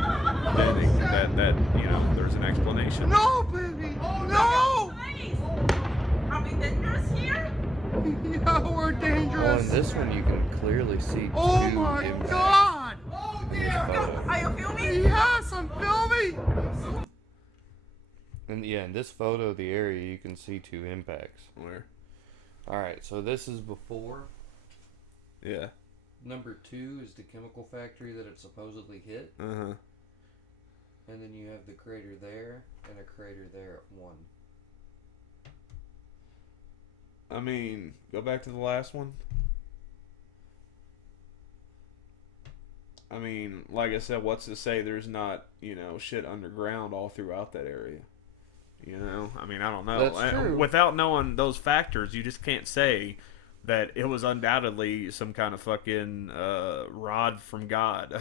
then that you know, there's an explanation. No, baby! No! Are we dangerous here? Yeah, we're dangerous. Well, in this one you can clearly see Oh two my impacts. God! Oh dear! Are you filming? Yes, I'm filming. And yeah, in this photo of the area, you can see two impacts. Where? Alright, so this is before. Yeah. Number 2 is the chemical factory that it supposedly hit. Uh-huh. And then you have the crater there, and a crater there at 1. I mean, go back to the last one. I mean, like I said, what's to say there's not, you know, shit underground all throughout that area? You know? I mean, I don't know. That's true. Without knowing those factors, you just can't say that it was undoubtedly some kind of fucking rod from God.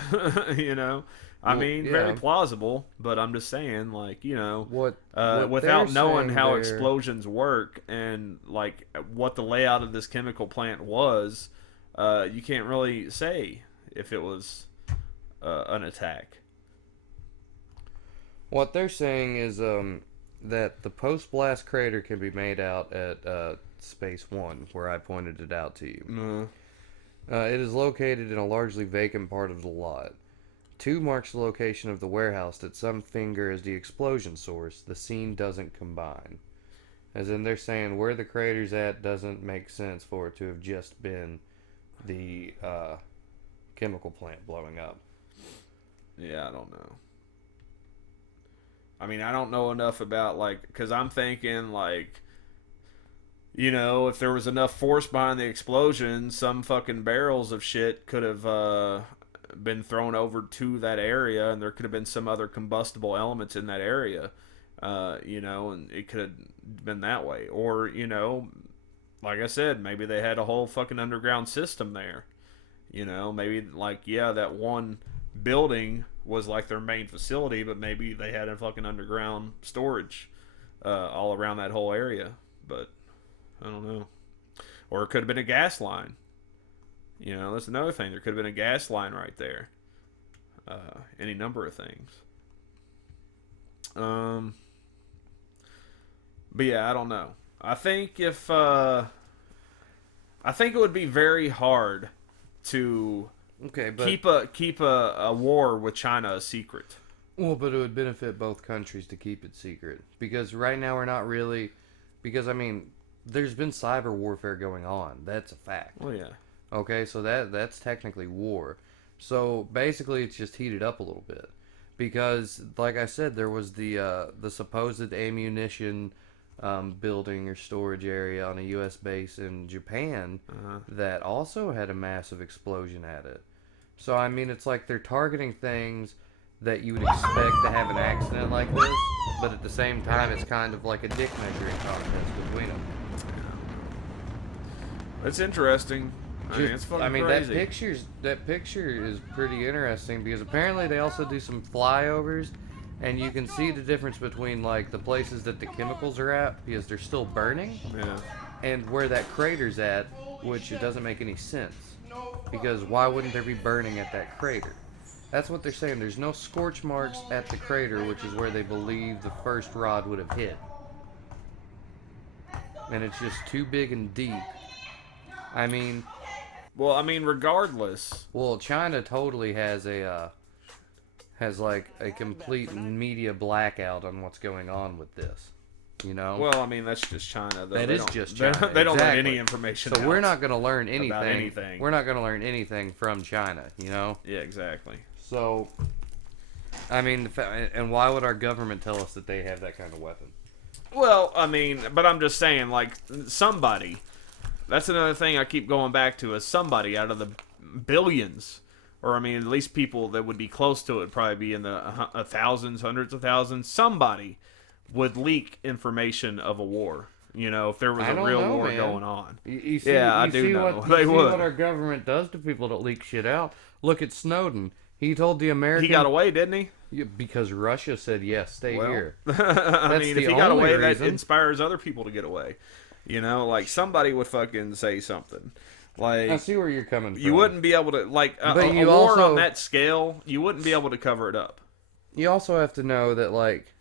You know? I mean, yeah. very plausible, but I'm just saying, like, you know, What without they're knowing saying how there- explosions work and, like, what the layout of this chemical plant was, you can't really say if it was an attack. What they're saying is that the post-blast crater can be made out at Space 1, where I pointed it out to you. It is located in a largely vacant part of the lot. 2 marks the location of the warehouse that some finger as the explosion source. The scene doesn't combine. As in, they're saying where the crater's at doesn't make sense for it to have just been the chemical plant blowing up. Yeah, I don't know. I mean, I don't know enough about, like, because I'm thinking, like, you know, if there was enough force behind the explosion, some fucking barrels of shit could have been thrown over to that area, and there could have been some other combustible elements in that area, you know, and it could have been that way. Or, you know, like I said, maybe they had a whole fucking underground system there. You know, maybe, like, yeah, that one building was like their main facility, but maybe they had a fucking underground storage all around that whole area. But I don't know. Or it could have been a gas line. You know, that's another thing. There could have been a gas line right there. Any number of things. But yeah, I don't know. I think I think it would be very hard to keep a war with China a secret. Well, but it would benefit both countries to keep it secret, because right now we're not really, because I mean, there's been cyber warfare going on. That's a fact. Well, yeah. Okay, so that's technically war. So basically, it's just heated up a little bit, because, like I said, there was the supposed ammunition building or storage area on a U.S. base in Japan that also had a massive explosion at it. So I mean, it's like they're targeting things that you would expect to have an accident like this, but at the same time, it's kind of like a dick measuring contest between them. It's interesting. I mean, it's fucking crazy. That picture is pretty interesting, because apparently they also do some flyovers, and you can see the difference between, like, the places that the chemicals are at, because they're still burning, and where that crater's at, which it doesn't make any sense, because why wouldn't there be burning at that crater? That's what they're saying. There's no scorch marks at the crater, which is where they believe the first rod would have hit, and it's just too big and deep. I mean, regardless. Well, China totally has like a complete media blackout on what's going on with this. You know? Well, I mean, that's just China, though. That is just China. They don't let any information out. So we're not going to learn about anything. We're not going to learn anything from China, you know? Yeah, exactly. So, I mean, and why would our government tell us that they have that kind of weapon? Well, I mean, but I'm just saying, like, somebody... That's another thing I keep going back to, is somebody out of the billions, or I mean, at least people that would be close to it, would probably be in the thousands, hundreds of thousands, somebody would leak information of a war. You know, if there was a real war going on. You see, I do know. They would. What our government does to people that leak shit out. Look at Snowden. He told the American... He got away, didn't he? Yeah, because Russia said, yes, stay here. I mean, if he got away, that inspires other people to get away. You know, like, somebody would fucking say something. Like, I see where you're coming from. You wouldn't be able to, like, a war on that scale, you wouldn't be able to cover it up. You also have to know that, like,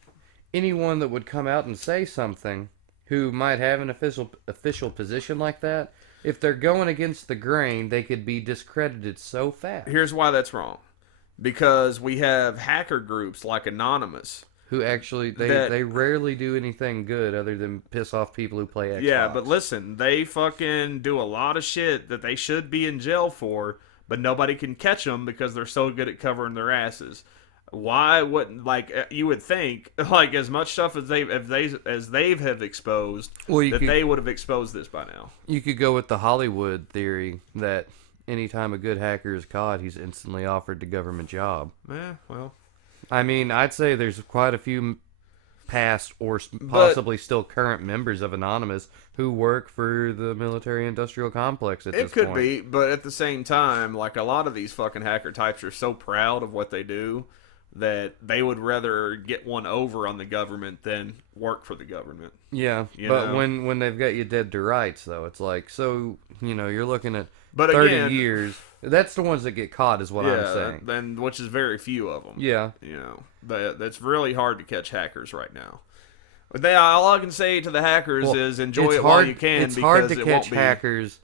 anyone that would come out and say something who might have an official position like that, if they're going against the grain, they could be discredited so fast. Here's why that's wrong. Because we have hacker groups like Anonymous. Who actually, they rarely do anything good other than piss off people who play Xbox. Yeah, but listen, they fucking do a lot of shit that they should be in jail for, but nobody can catch them because they're so good at covering their asses. Why wouldn't, like, you would think, like, as much stuff as they have exposed, they would have exposed this by now. You could go with the Hollywood theory that anytime a good hacker is caught, he's instantly offered the government job. Yeah, well... I mean, I'd say there's quite a few past or possibly still current members of Anonymous who work for the military-industrial complex at this point. It could be, but at the same time, like, a lot of these fucking hacker types are so proud of what they do that they would rather get one over on the government than work for the government. Yeah, but when they've got you dead to rights, though, it's like, so, you know, you're looking at 30 years... That's the ones that get caught, is what I'm saying. Then, which is very few of them. Yeah. You know, that's really hard to catch hackers right now. But all I can say to the hackers is enjoy it while you can. It's hard to catch hackers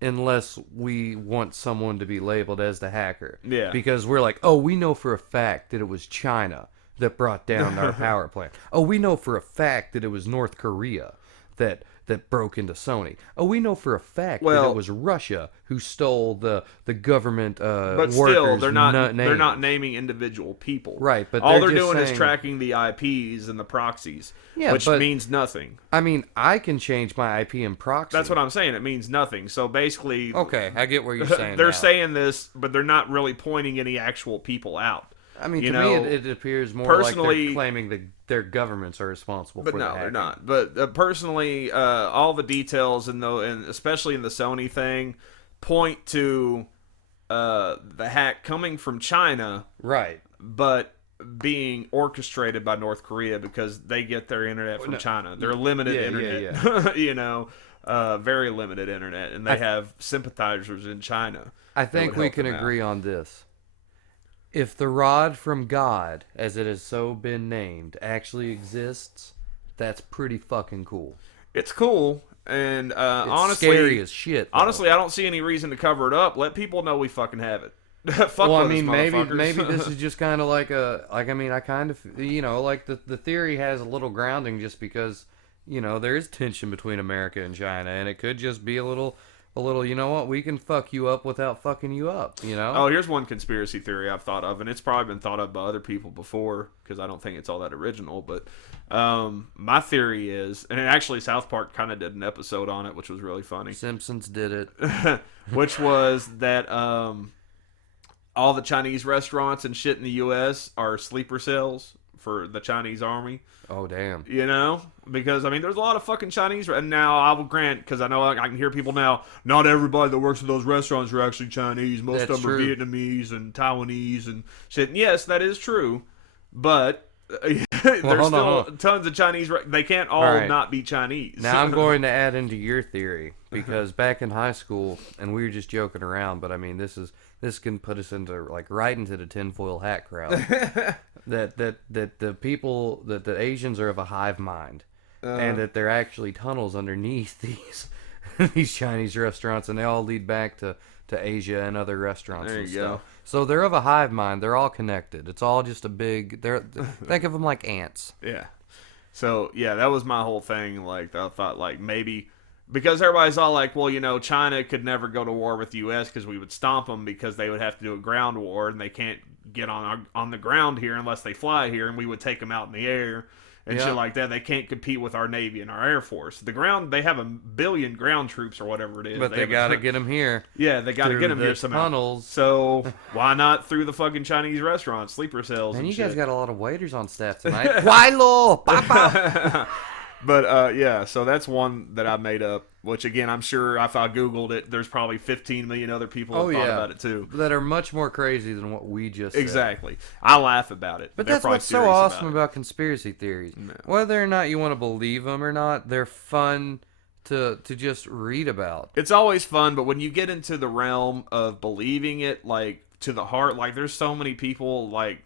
unless we want someone to be labeled as the hacker. Yeah. Because we're like, oh, we know for a fact that it was China that brought down our power plant. Oh, we know for a fact that it was North Korea that that broke into Sony. Oh, we know for a fact that Well- it was Russia who stole the government But workers' still, they're not names. naming individual people. Right, but all they're they're just doing is saying- tracking the IPs and the proxies, Yeah, which but- means nothing. I mean, I can change my IP and proxy. That's what I'm saying. It means nothing. So basically, Okay, I get what you're saying. they're now. saying this, but they're not really pointing any actual people out. I mean, you to know, me, it appears more like personally- they're claiming that their governments are responsible But for no, the they're hacking. not. But personally, all the details and especially in the Sony thing point to the hack coming from China, Right. but being orchestrated by North Korea because they get their internet from China. They're limited internet, you know, very limited internet, and they have sympathizers in China. I that think would we help can them out. agree on this. If the rod from God, as it has so been named, actually exists, that's pretty fucking cool. It's cool, and It's honestly, scary as shit. though. honestly, I don't see any reason to cover it up. Let people know we fucking have it. Fuck well, I with us, mean, maybe motherfuckers. this is just kind of like I mean, I kind of, you know, like the theory has a little grounding just because, you know, there is tension between America and China, and it could just be a little, you know what, we can fuck you up without fucking you up, you know? Oh, here's one conspiracy theory I've thought of, and it's probably been thought of by other people before because I don't think it's all that original. But my theory is, and actually South Park kind of did an episode on it, which was really funny. Simpsons did it. Which was that all the Chinese restaurants and shit in the U.S. are sleeper cells for the Chinese army. Oh, damn. You know? Because, I mean, there's a lot of fucking Chinese. And now, I will grant, because I know I can hear people now, not everybody that works at those restaurants are actually Chinese. Most That's of them true. are Vietnamese and Taiwanese and shit. And yes, that is true. But there's hold still on. tons of Chinese. They can't all right. not be Chinese. Now I'm going to add into your theory because back in high school, and we were just joking around, but I mean this can put us into like right into the tinfoil hat crowd. that the people that the Asians are of a hive mind, and that they're actually tunnels underneath these Chinese restaurants, and they all lead back to Asia and other restaurants There and you go. stuff. So they're of a hive mind. They're all connected. It's all just a big. Think of them like ants. Yeah. So, yeah, that was my whole thing. Like, I thought, like, maybe... Because everybody's all like, well, you know, China could never go to war with the U.S. because we would stomp them because they would have to do a ground war, and they can't get on the ground here unless they fly here, and we would take them out in the air and Yeah. shit like that. They can't compete with our Navy and our Air Force. The ground, they have 1 billion ground troops or whatever it is. But they have a got to ton- get them here. Yeah, they got to through get them the here somehow. tunnels. So, why not through the fucking Chinese restaurants, sleeper cells Man, and you shit? guys got a lot of waiters on staff tonight. Guaylo, papa. But yeah, so that's one that I made up. Which again, I'm sure if I Googled it, there's probably 15 million other people who thought about it too. That are much more crazy than what we just said. Exactly. I laugh about it. But They're that's probably what's so serious awesome about about conspiracy theories. Whether or not you want to believe them or not, they're fun to just read about. it. It's always fun, but when you get into the realm of believing it, like to the heart, like there's so many people like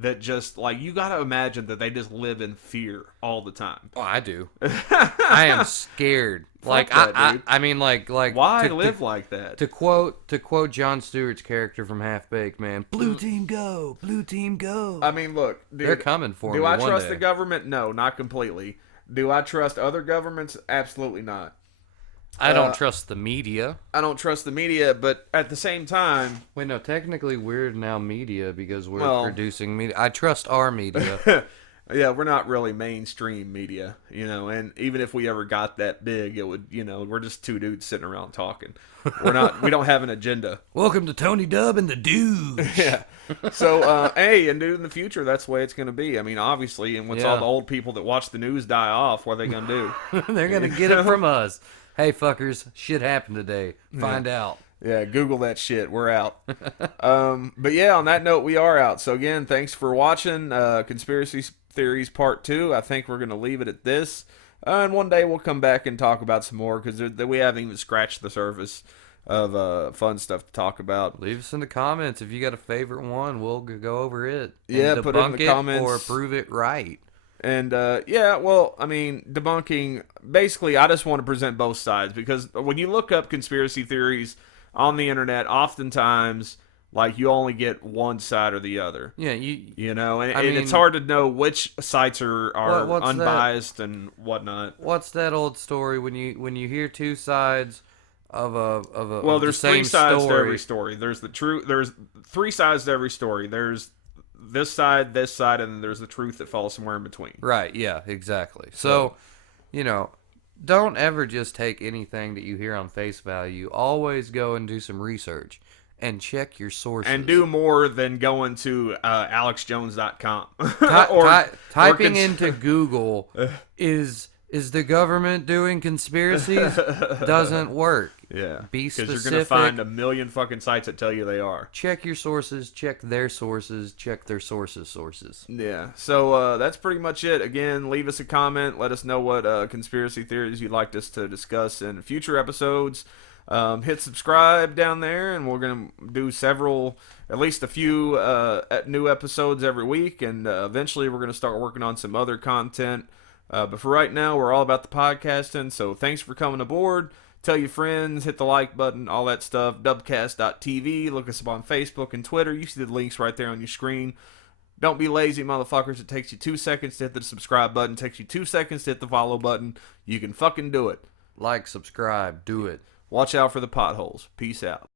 that just like you got to imagine that they just live in fear all the time. Oh, I do. I am scared. Like that, dude. I mean, like Why to, live like that? To quote Jon Stewart's character from Half Baked, man, blue team go, blue team go. I mean, look, dude, They're coming for me. Do I one trust day. the government? No, not completely. Do I trust other governments? Absolutely not. I don't trust the media. I don't trust the media, but at the same time, Wait, no, technically we're now media because we're Well- producing media. I trust our media. yeah, we're not really mainstream media, you know, and even if we ever got that big, it would, you know, we're just two dudes sitting around talking. We don't have an agenda. Welcome to Tony Dub and the Dude. Yeah. So, hey, and dude, in the future, that's the way it's going to be. I mean, obviously, and once all Yeah. the old people that watch the news die off, what are they going to do? They're gonna get it from us. Hey, fuckers, shit happened today. Find out. Yeah, Google that shit. We're out. But yeah, on that note, we are out. So again, thanks for watching Conspiracy Theories Part 2. I think we're going to leave it at this. And one day we'll come back and talk about some more because we haven't even scratched the surface of fun stuff to talk about. Leave us in the comments if you got a favorite one. We'll go over it. And Yeah, put it in the debunk comments. or prove it right. And yeah, well, I mean, debunking, basically, I just want to present both sides because when you look up conspiracy theories on the internet, oftentimes Like you only get one side or the other. Yeah, You know, and, I and it's mean- hard to know which sites are What's that? unbiased and whatnot. What's that old story when you hear two sides of a Well, of there's the same three sides story. to every story. There's three sides to every story. There's this side, and then there's the truth that falls somewhere in between. Right, yeah, exactly. So, you know, don't ever just take anything that you hear on face value. Always go and do some research and check your sources. And do more than going to alexjones.com. Typing into Google, is the government doing conspiracies? Doesn't work. Yeah. Be Because specific. you're going to find a million fucking sites that tell you they are. Check your sources, check their sources, check their sources. Yeah. So that's pretty much it. Again, leave us a comment. Let us know what conspiracy theories you'd like us to discuss in future episodes. Hit subscribe down there, and we're going to do at least a few new episodes every week, and eventually we're going to start working on some other content. But for right now, we're all about the podcasting, so thanks for coming aboard. Tell your friends, hit the like button, all that stuff. Dubcast.tv. Look us up on Facebook and Twitter. You see the links right there on your screen. Don't be lazy, motherfuckers. It takes you 2 seconds to hit the subscribe button. It takes you 2 seconds to hit the follow button. You can fucking do it. Like, subscribe, do it. Watch out for the potholes. Peace out.